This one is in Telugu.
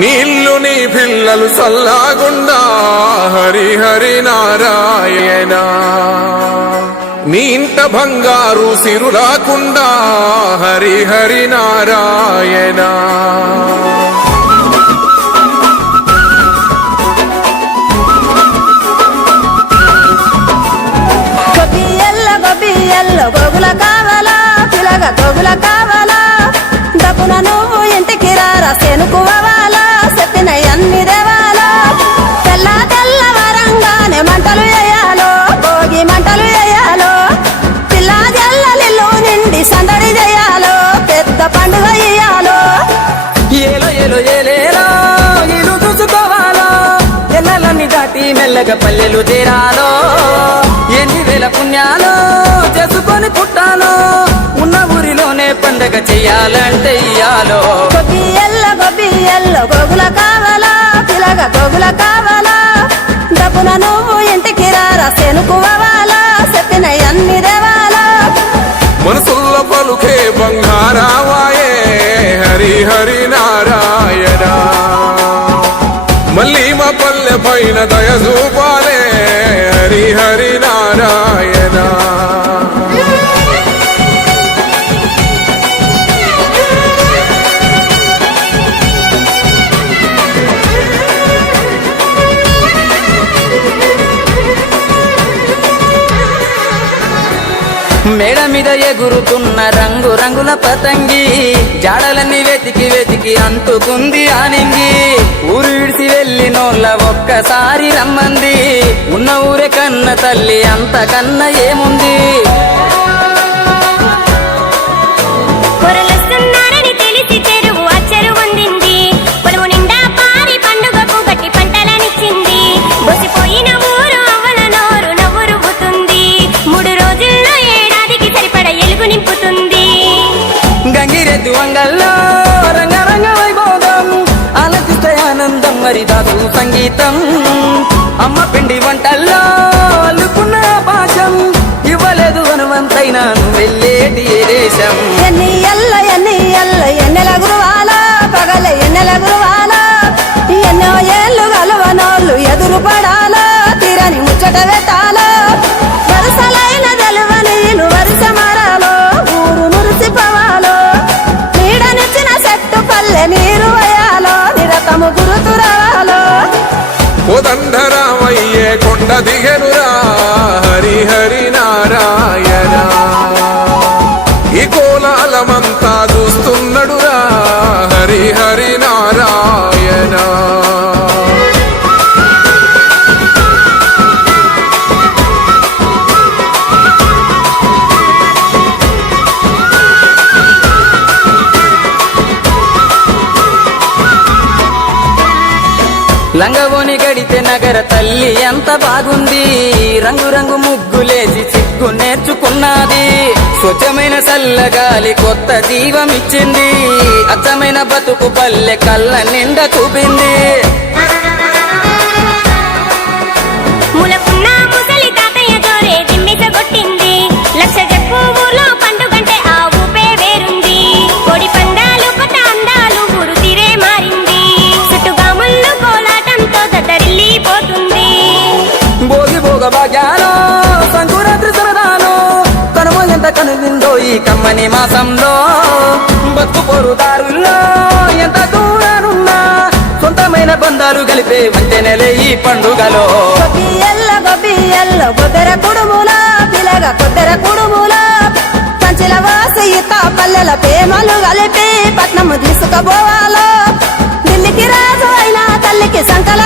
నీళ్ళు నీ పిల్లలు సల్లాగుండా హరి హరి నారాయణ. నీ ఇంట బంగారు సిరులాకుండా హరి హరి నారాయణ. గోగుల కావాలా పిలగ గోగుల కావాలా డబ్బున నువ్వు ఇంటికి రారా సెనుకువాలా చెప్పిన అన్ని దేవాలా. తెల్ల తెల్లవరంగానే మంటలు వేయాలో భోగి మంటలు వేయాలో పిల్ల జల్లలిల్లు నిండి సందడి చేయాలో పెద్ద పండుగ ఇయ్యాలో. ఏలో ఏలో ఏలేలో ఇల్లు చూసుకోవాలో ఎల్లలన్నీ దాటి మెల్లగా పల్లెలు తీరాలో. ఎన్ని వేల పుణ్యాలో చేసుకొని పుట్టాలో ఉన్న ఊరిలోనే పండగ చెయ్యాలంటే ఇయ్యాలో. గొబ్బియల్లో గోగుల కావాలా పిలగ గోగుల కావాలా డబ్బున నువ్వు ఇంటికి రారా సెనుకువాలా చెప్పిన అన్ని దేవాలా. మనసుల్లో పలుకే బంగారావాయే హరి హరి నారాయణ. మళ్ళీ మా పల్లె పైన దయ చూపాలే హరి హరి నారాయణ. మేడ మీద ఎగురుతున్న రంగు రంగుల పతంగి జాడలన్నీ వెతికి వెతికి అంటుకుంది ఆనింగి. ఊరు విడిసి వెళ్ళినోళ్ళ ఒక్కసారి రమ్మంది. ఉన్న ఊరే కన్న తల్లి అంతకన్నా ఏముంది. గంగిరెద్దు వంగల్లో రంగరంగ వైభోగం ఆలకిస్తే ఆనందం మరి దాసు సంగీతం. అమ్మ పిండి వంటల్లో అల్లుకున్న పాశం ఇవ్వలేదు హనుమంతైనా వెళ్ళేటి ఏ దేశం. ఎన్నెల గురువాలా పగల ఎన్నెల గురువాలా ఎన్నో ఏళ్ళు గలవనోళ్ళు ఎదురు పడాలా తీరని ముచ్చట వెతాలా. వరుసలైన తెలవనీలు వరుస మరాలో ఊరు మురిసిపోవాలో నీడనిచ్చిన చెట్టు పల్లె నీరు వేయాలో నిరతము గురుతురాలో. కోదండరామయ్యే కొండ దిగెనురా హరి హరి నారాయణ. ఈ కోలాలమంతా చూస్తున్నడురా హరి హరి నారాయణ. లంగవోని గడితే నగర తల్లి ఎంత బాగుంది. రంగు రంగు ముగ్గులేసి చిక్కు నేర్చుకున్నది. స్వచ్ఛమైన చల్లగాలి కొత్త జీవం ఇచ్చింది. అచ్చమైన బతుకు పల్లె కళ్ళ నిండా చూపింది. లక్ష చెప్పు ఊర్లో పండుగంటే ఆ ఊపే వేరుంది. కోడి పందాలు కొత్త అందాలు ఊరు తీరే మారింది. చుట్టుగాముళ్ళు కోలాటంతో దద్దరిల్లిపోతుంది. భోగి భోగ భాగ్యాలో సంకురాత్రి సరదాలో కనుమ ఎంత కనువిందో ఈ కమ్మని మాసంలో. బతుకు పొరుదారుల్లో ఎంత దూరానున్నా సొంతమైన బంధాలు కలిపే వంతెనలే ఈ పండుగలో. గొబ్బియల్లో కొద్దెర కుడుముల పిలగ కొద్దెర కుడుముల కంచెల వాసి ఈత పల్లెల ప్రేమలు కలిపి పట్నము తీసుకుపోవాలో. ఢిల్లీకి రాజు అయినా తల్లికి సంకల